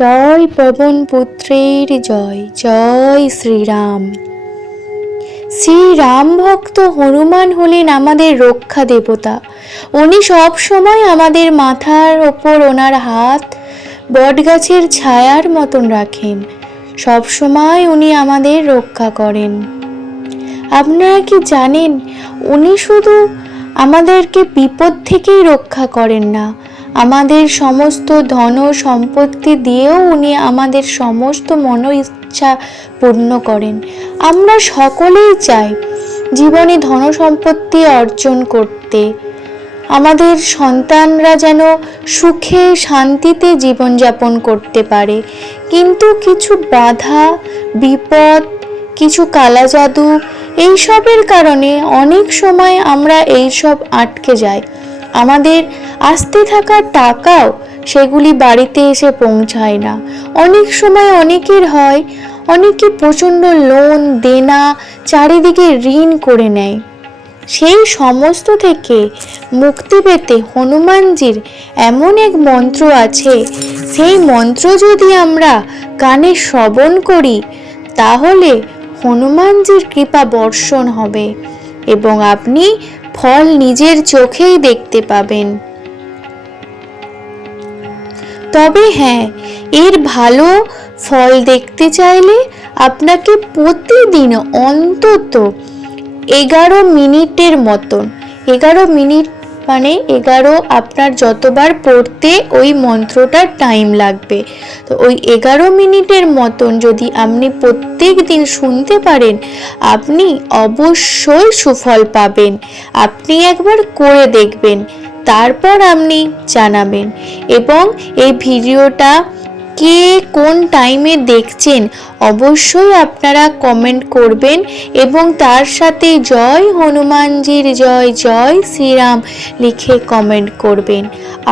জয় পবন পুত্রের জয়, জয় শ্রীরাম। শ্রীরাম ভক্ত হনুমান হলেন আমাদের রক্ষা দেবতা। উনি সব সময় আমাদের মাথার ওপর ওনার হাত বটগাছের ছায়ার মতন রাখেন। সব সময় উনি আমাদের রক্ষা করেন। আপনারা কি জানেন, উনি শুধু আমাদেরকে বিপদ থেকেই রক্ষা করেন না, আমাদের সমস্ত ধন সম্পত্তি দিয়েও উনি আমাদের সমস্ত মনো ইচ্ছা পূর্ণ করেন। আমরা সকলেই চাই জীবনে ধন সম্পত্তি অর্জন করতে, আমাদের সন্তানরা যেন সুখে শান্তিতে জীবনযাপন করতে পারে। কিন্তু কিছু বাধা বিপদ, কিছু কালা জাদু, এইসবের কারণে অনেক সময় আমরা এইসব আটকে যাই। আমাদের আসতে থাকা টাকাও সেগুলি বাড়িতে এসে পৌঁছায় না। অনেক সময় অনেকের হয়, অনেকে প্রচণ্ড লোন দেনা চারিদিকে ঋণ করে নেয়। সেই সমস্ত থেকে মুক্তি পেতে হনুমানজির এমন এক মন্ত্র আছে, সেই মন্ত্র যদি আমরা কানে শ্রবণ করি তাহলে হনুমানজির কৃপা বর্ষণ হবে এবং আপনি ফল নিজের চোখেই দেখতে পাবেন। তবে হ্যাঁ, এর ভালো ফল দেখতে চাইলে আপনাকে প্রতিদিন অন্তত 11 মিনিটের মতন, 11 মিনিট মানে 11 আপনার যতবার পড়তে ওই মন্ত্রটার টাইম লাগবে, তো ওই 11 মিনিটের মতন যদি আপনি প্রত্যেক দিন শুনতে পারেন, আপনি অবশ্যই সুফল পাবেন। আপনি একবার করে দেখবেন, তারপর আপনি জানাবেন। এবং এই ভিডিওটা কে কোন টাইমে দেখছেন অবশ্যই আপনারা কমেন্ট করবেন এবং তার সাথে জয় হনুমানজির জয়, জয় শ্রীরাম লিখে কমেন্ট করবেন।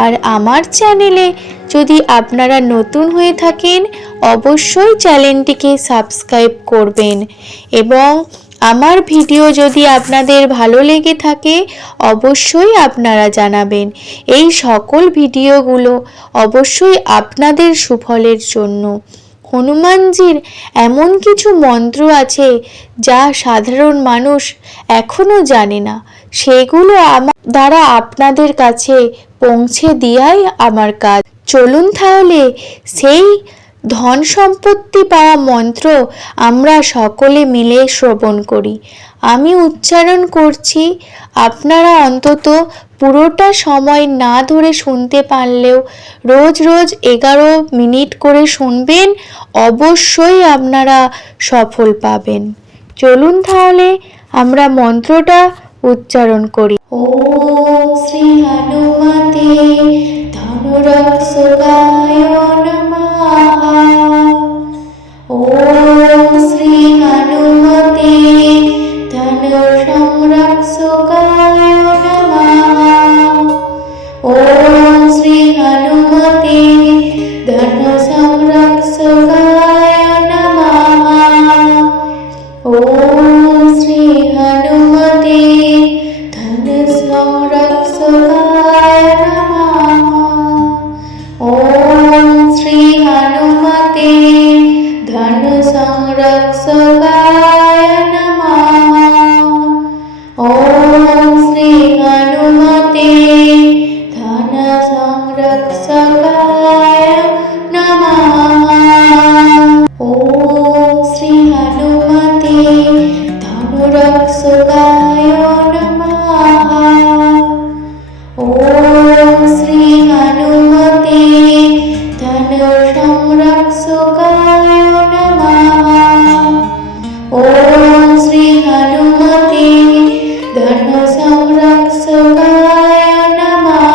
আর আমার চ্যানেলে যদি আপনারা নতুন হয়ে থাকেন অবশ্যই চ্যানেলটিকে সাবস্ক্রাইব করবেন এবং আমার ভিডিও যদি আপনাদের ভালো লেগে থাকে অবশ্যই আপনারা জানাবেন। এই সকল ভিডিওগুলো অবশ্যই আপনাদের সুফলের জন্য। হনুমানজির এমন কিছু মন্ত্র আছে যা সাধারণ মানুষ এখনো জানে না, সেগুলো আমার দ্বারা আপনাদের কাছে পৌঁছে দেওয়াই আমার কাজ। চলুন তাহলে সেই ধন সম্পত্তি পাওয়া মন্ত্র আমরা সকলে মিলে শ্রবণ করি। আমি উচ্চারণ করছি, আপনারা অন্তত পুরোটা সময় না ধরে শুনতে পারলেও রোজ রোজ 11 মিনিট করে শুনবেন, অবশ্যই আপনারা সফল পাবেন। চলুন তাহলে আমরা মন্ত্রটা উচ্চারণ করি। ওম শ্রী হনুমতে ধনুরক্ষকায় নমঃ। ওম শ্রী হনুমতে ধনুসংরক্ষকায় নমঃ। ওম শ্রী হনুমতে ধনুসংরক্ষকায় নমঃ। ওম শ্রী হনুমতে ধনুসংরক্ষকায় নমঃ। ওম শ্রী হনুমতে ধনুসংরক্ষকায় নমঃ। ওম শ্রী হনুমতে ধনুসংরক্ষকায় নমঃ। ওম শ্রী হনুমতে ধনুরক্ষকায় নমঃ। ওম শ্রী হনুমতে ধনুসংরক্ষকায় নমঃ। ওম শ্রী হনুমতে ধনুসংরক্ষকায় নমঃ।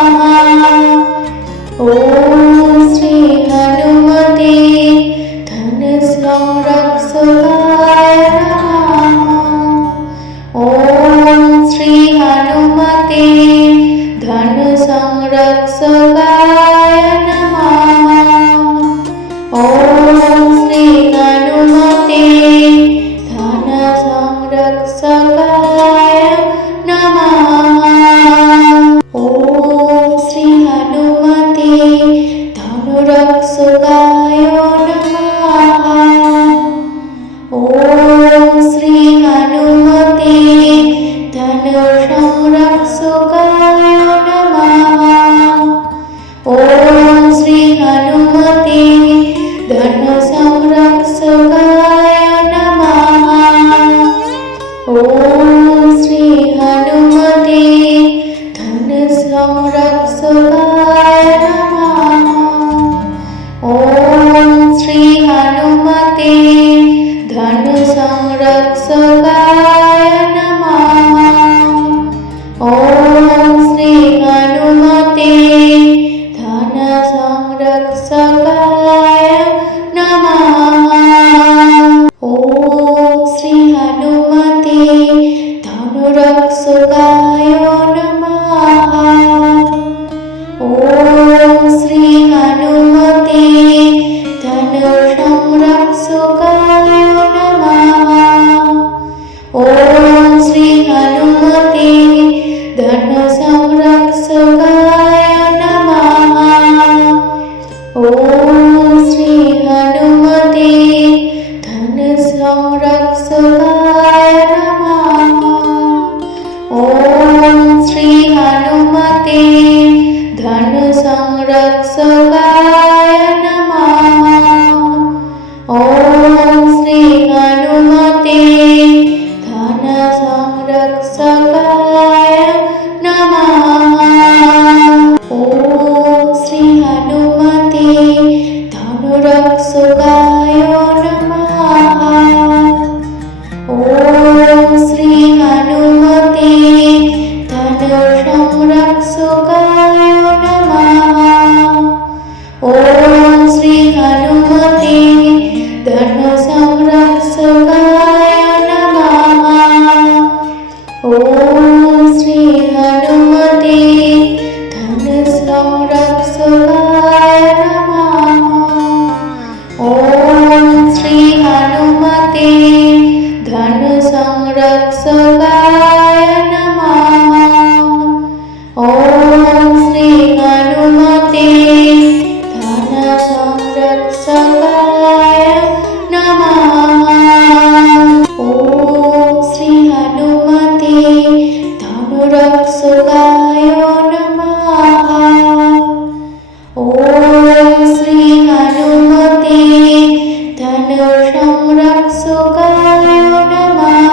ওম শ্রী হনুমতে ধনুসংরক্ষকায় নমঃ। ওম শ্রী হনুমতে ধনুসংরক্ষকায় নমঃ। ওম শ্রী হনুমতে ধনুসংরক্ষকায় নমঃ। ওম শ্রী হনুমতে ধনুরক্ষকায় संरक्षकाय नमः। ओम श्री हनुमते धनुरक्षकाय नमः। ओम श्री हनुमते धनुसंरक्षकाय नमः। ओम श्री हनुमते धनुसंरक्षकाय नमः। ओम श्री हनुमते धनुसंरक्षकाय नमः। ओम श्री हनुमते धनुसंरक्षकाय नमः। ओम श्री हनुमते धनुसंरक्षकाय नमः। ओम श्री हनुमते धनुरक्षकाय नमः। ओम श्री हनुमते धनुसंरक्षकाय नमः। ओम श्री हनुमते धनुसंरक्षकाय नमः। ओम श्री हनुमते धनुसंरक्षकाय नमः। ओम श्री हनुमते धनुसंरक्षकाय नमः। ओम श्री हनुमते धनुसंरक्षकाय नमः। ओम श्री हनुमते धनुरक्षकाय नमः। ओम श्री हनुमते धनुसंरक्षकाय नमः।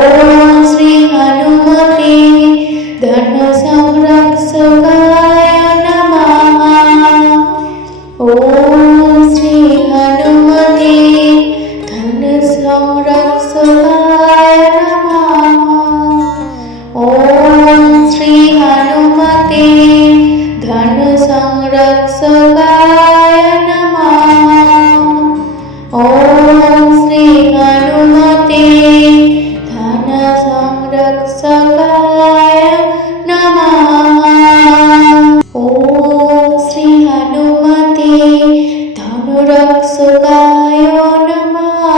ओम श्री हनुमते धनुसंरक्षकाय नमः। ओम श्री हनुमते धनुसंरक्षकाय नमः। ओम श्री हनुमते धनुसंरक्षकाय नमः। ओम श्री हनुमते धनुसंरक्षकाय नमः।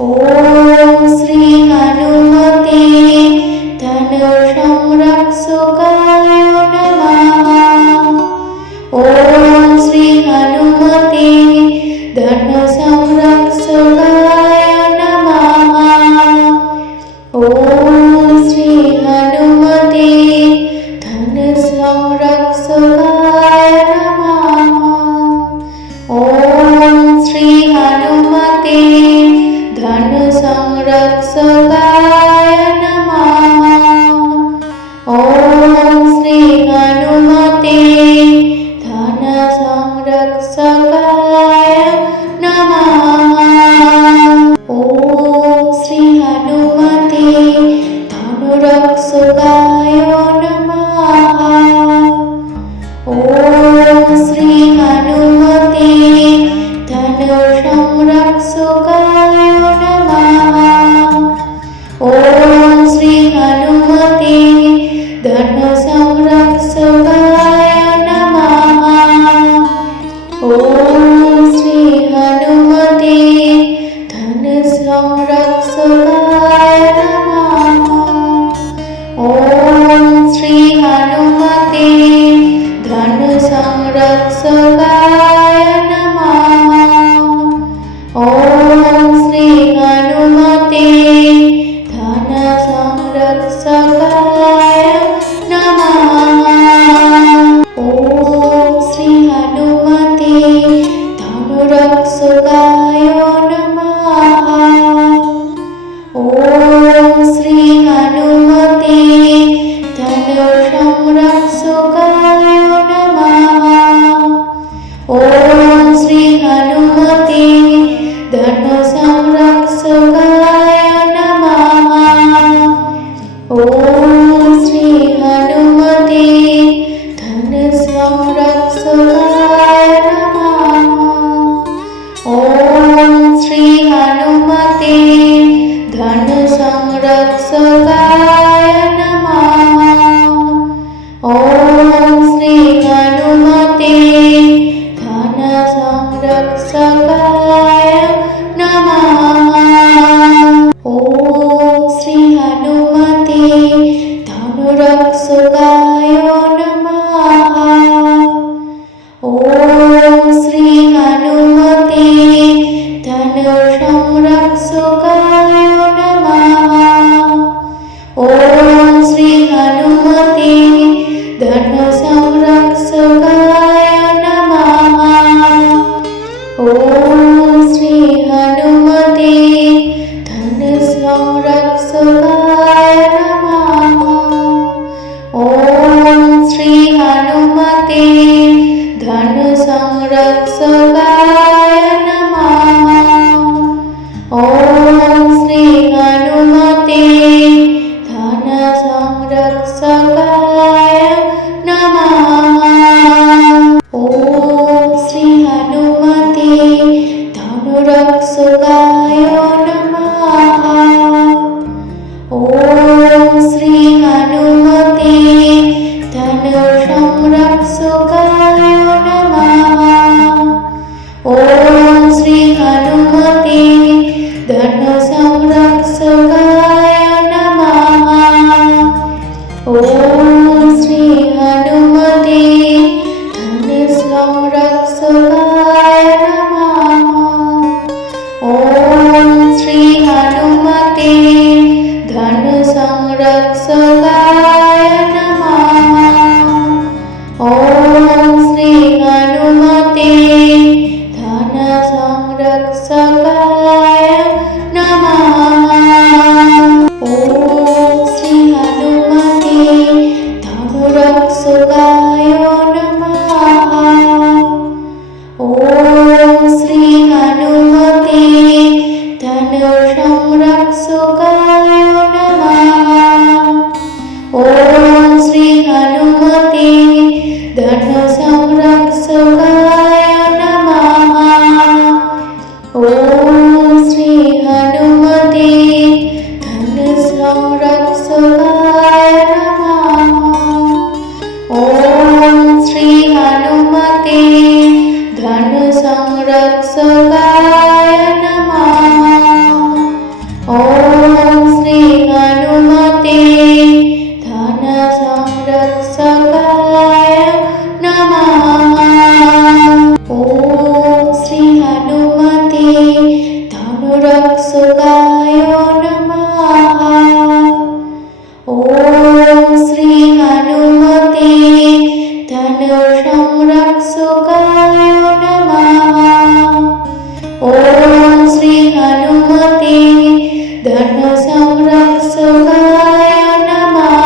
ओम श्री हनुमते धनुरक्षकाय नमः। ओम श्री हनुमते धनुसंरक्षकाय नमः। ओम श्री हनुमते धनुसंरक्षकाय नमः। ओम श्री हनुमते धनुसंरक्षकाय नमः। ओम श्री हनुमते धनुसंरक्षकाय नमः। ओम श्री हनुमते धनुसंरक्षकाय नमः। ओम श्री हनुमते धनुरक्षकाय नमः। ओम श्री हनुमते धनुसंरक्षकाय नमः। ओम श्री हनुमते धनुसंरक्षकाय नमः। ओम श्री हनुमते धनुसंरक्षकाय नमः। ओम श्री हनुमते धनुसंरक्षकाय नमः। ओम श्री हनुमते धनुसंरक्षकाय नमः। ओम श्री हनुमते धनुरक्षकाय नमः। ओम श्री हनुमते धनुसंरक्षकाय नमः। धन संरक्षकाय नमः। ओम श्री हनुमते धन संरक्षकाय नमः। ओम श्री हनुमते धन संरक्षकाय नमः। ओम श्री हनुमते धनुरक्षकाय नमः। ओम श्री हनुमते धनुसंरक्षकाय नमः। ओम श्री हनुमते धनुसंरक्षकाय नमः। ओम श्री हनुमते धनुसंरक्षकाय नमः। ओम श्री हनुमते धनुसंरक्षकाय नमः। ओम श्री हनुमते धनुसंरक्षकाय नमः। ओम श्री हनुमते धनुरक्षकाय नमः। ओम श्री हनुमते धनुसंरक्षकाय नमः। ओम श्री हनुमते धनुसंरक्षकाय नमः। ओम श्री हनुमते धनुसंरक्षकाय नमः। ओम श्री हनुमते धनुसंरक्षकाय नमः। ओम श्री हनुमते धनुसंरक्षकाय नमः। ओम श्री हनुमते धनुरक्षकाय नमः। ओम श्री हनुमते धनुसंरक्षकाय नमः। ओम श्री हनुमते धनुसंरक्षकाय नमः। ओम श्री हनुमते धनुसंरक्षकाय नमः। ओम श्री हनुमते धनुसंरक्षकाय नमः। ओम श्री हनुमते धनुसंरक्षकाय नमः। ओम श्री हनुमते धनुरक्षकाय नमः। ओम श्री हनुमते धनुसंरक्षकाय नमः। ओम श्री हनुमते धनुसंरक्षकाय नमः।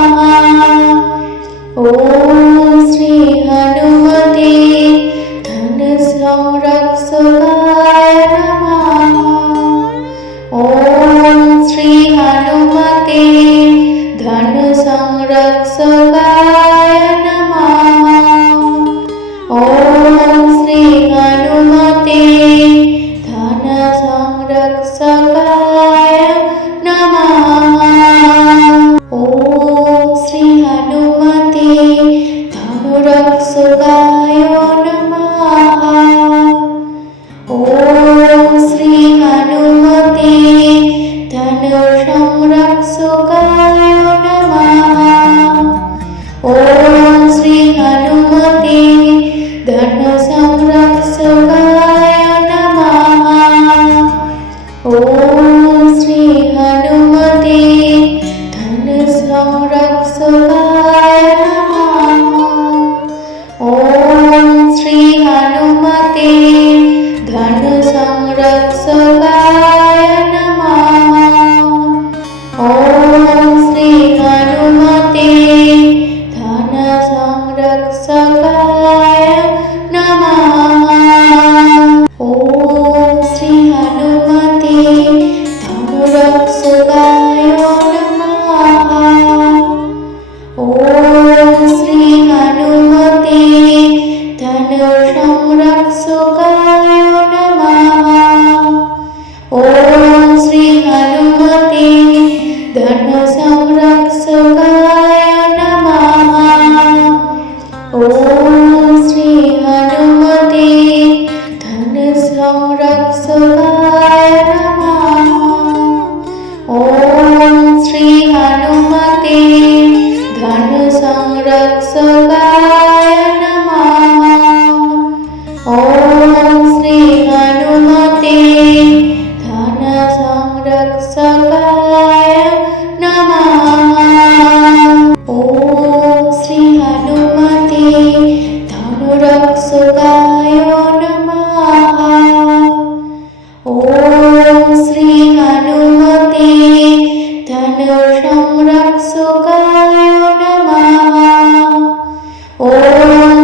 ओम श्री हनुमते धनुसंरक्षकाय नमः। ओम श्री हनुमते धनुसंरक्षकाय नमः। ओम श्री हनुमते धनुसंरक्षकाय नमः। ओम श्री हनुमते धनुरक्षकाय नमः। ओम श्री हनुमते धनुसंरक्षकाय नमः। ओम श्री हनुमते धनुसंरक्षकाय नमः। ओम श्री हनुमते धनुसंरक्षकाय नमः। ओम श्री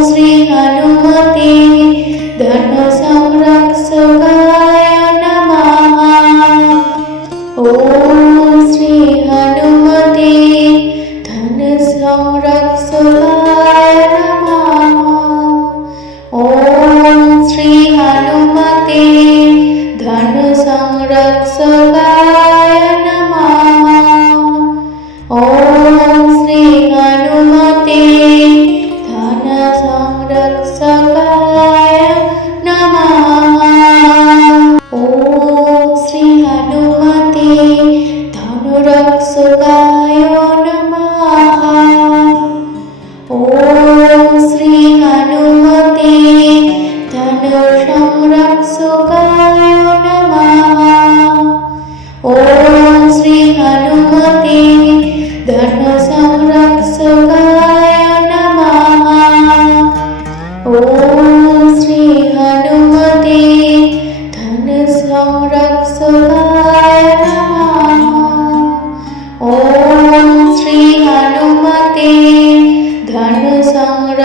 श्री हनुमते धन संरक्षकाय नमः। ओम श्री हनुमते धन संरक्षकाय नमः। ओम श्री हनुमते धन संरक्षकाय नमः। ओम श्री हनुमते धन संरक्षकाय नमः। ओम श्री हनुमते धनुरक्षकाय नमः। ओम श्री हनुमते धनुसंरक्षकाय नमः। ओम श्री हनुमते धनुसंरक्षकाय नमः। ओम श्री हनुमते धनुसंरक्षकाय नमः। ओम श्री हनुमते धनुसंरक्षकाय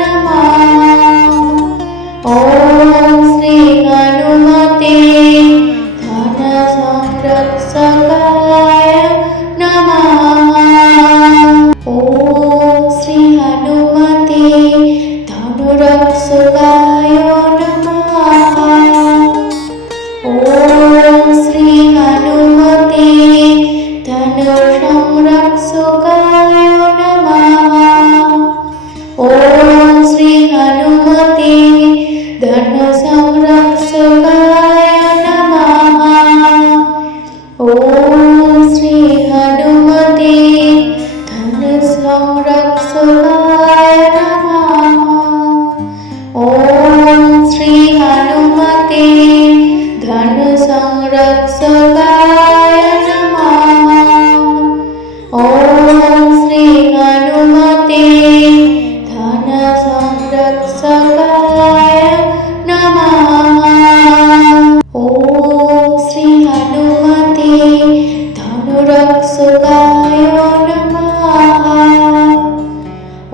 नमः। ओम श्री हनुमते धनुसंरक्षकाय नमः। ओम श्री हनुमते धनुरक्षकाय नमः। ओम श्री हनुमते धनुसंरक्षकाय नमः। ओम श्री हनुमते धनुसंरक्षकाय नमः। ओम श्री हनुमते धनुसंरक्षकाय नमः। ओम श्री हनुमते धनुसंरक्षकाय नमः। ओम श्री हनुमते धनुसंरक्षकाय नमः। ओम श्री हनुमते धनुरक्षकाय नमः।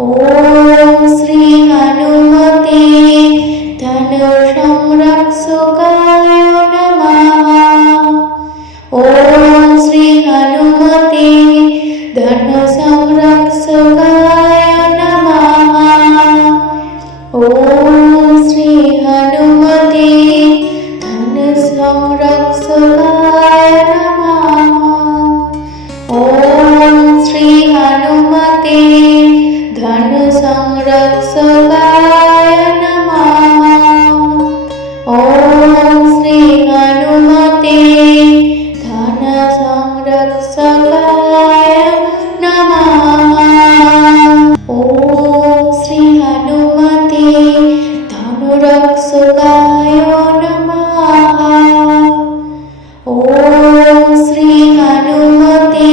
ओम श्री हनुमते धनुसंरक्षकाय नमः। ओम श्री हनुमते धनुसंरक्षकाय नमः। ओम श्री हनुमते धनुसंरक्षकाय नमः। ओम श्री हनुमते धनुसंरक्षकाय नमः। ओम श्री हनुमते धनुसंरक्षकाय नमः। ओम श्री हनुमते धनुरक्षकाय नमः। ओम श्री हनुमते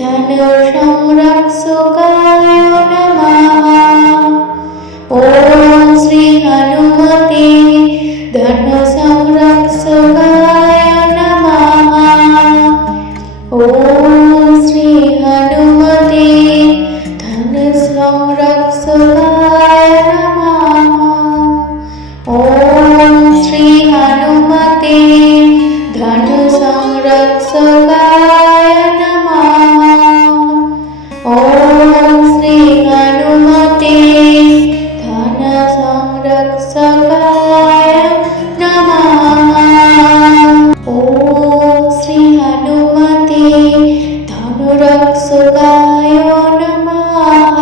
धनुसंरक्षकाय नमः। ओम श्री हनुमते धनुसंरक्षकाय नमः। ओम श्री हनुमते धनुसंरक्षकाय नमः। ओम श्री हनुमते धनुसंरक्षकाय नमः। ओम श्री हनुमते धनुसंरक्षकाय नमः। ओम श्री हनुमते धनुरक्षकाय नमः।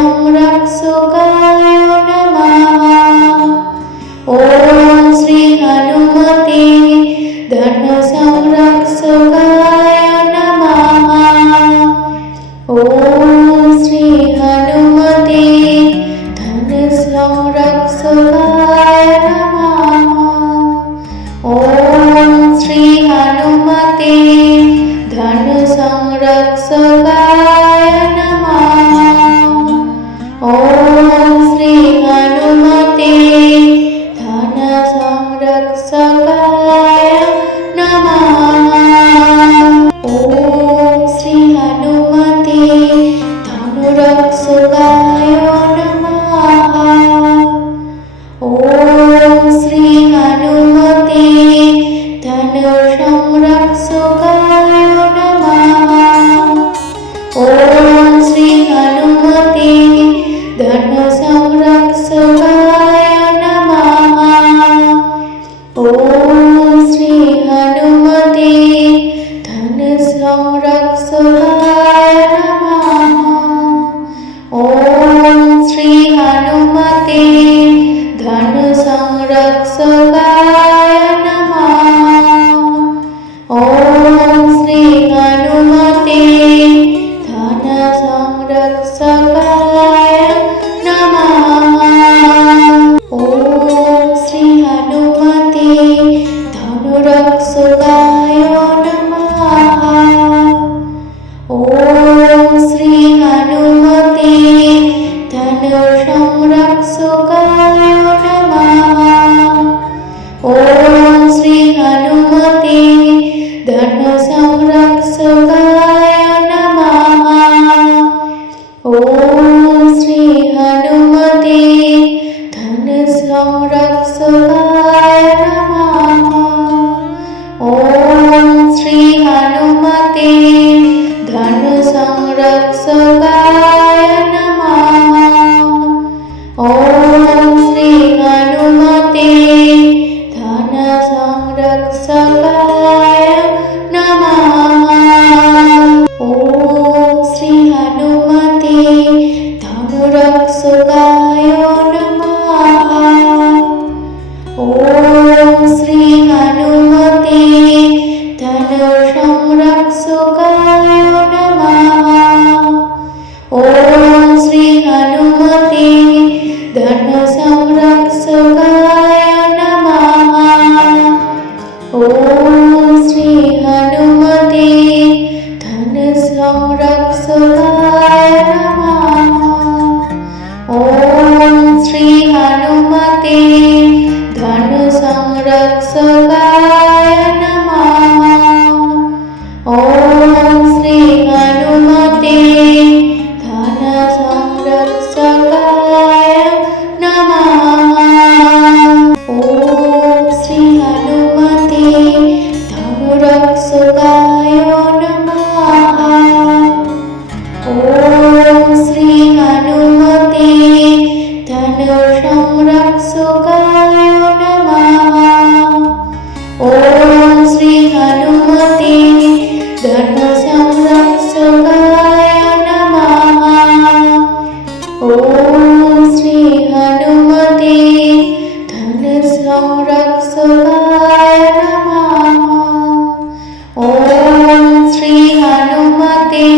संरक्षकाय नमः। ओम श्री हनुमते धन संरक्षकाय नमः। ओम श्री हनुमते धन संरक्षकाय नमः। ओम श्री हनुमते धन संरक्षकाय नमः। ओम श्री हनुमते धन संरक्षकाय नमः। ओम श्री हनुमते धनुरक्षकाय नमः। ओम श्री हनुमते धनुसंरक्षकाय नमः। ओम श्री हनुमते धनुसंरक्षकाय नमः। ओम श्री हनुमते धनुसंरक्षकाय नमः। ओम श्री हनुमते धनुसंरक्षकाय नमः। ओम श्री हनुमते धनुसंरक्षकाय नमः। ओम श्री हनुमते धनुरक्षकाय नमः। ओम श्री हनुमते धनुसंरक्षकाय नमः। ओम श्री हनुमते धनुसंरक्षकाय नमः। ओम श्री हनुमते धनुसंरक्षकाय नमः। ओम श्री हनुमते धनुसंरक्षकाय नमः। ओम श्री हनुमते धनुसंरक्षकाय नमः। ओम श्री हनुमते धनुरक्षकाय नमः। ओम श्री हनुमते धनुसंरक्षकाय नमः। ओम श्री हनुमते धनुसंरक्षकाय नमः। ओम श्री हनुमते धनुसंरक्षकाय नमः। ओम श्री हनुमते धनुसंरक्षकाय नमः। ओम श्री हनुमते धनुसंरक्षकाय नमः। ओम श्री हनुमते धनुरक्षकाय नमः। ओम श्री हनुमते धनुसंरक्षकाय नमः। ओम श्री हनुमते धनुसंरक्षकाय नमः। ओम श्री हनुमते धनुसंरक्षकाय नमः। ओम श्री हनुमते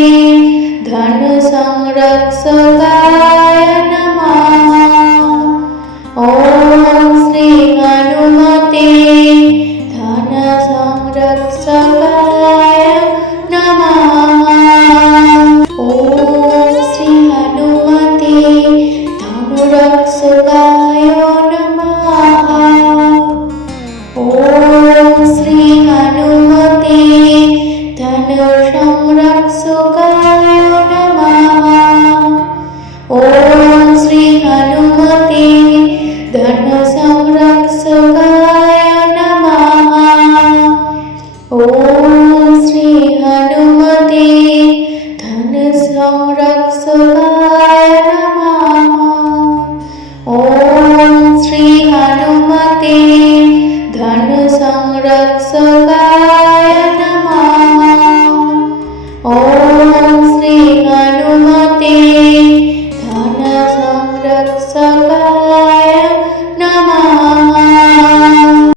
धनुसंरक्षकाय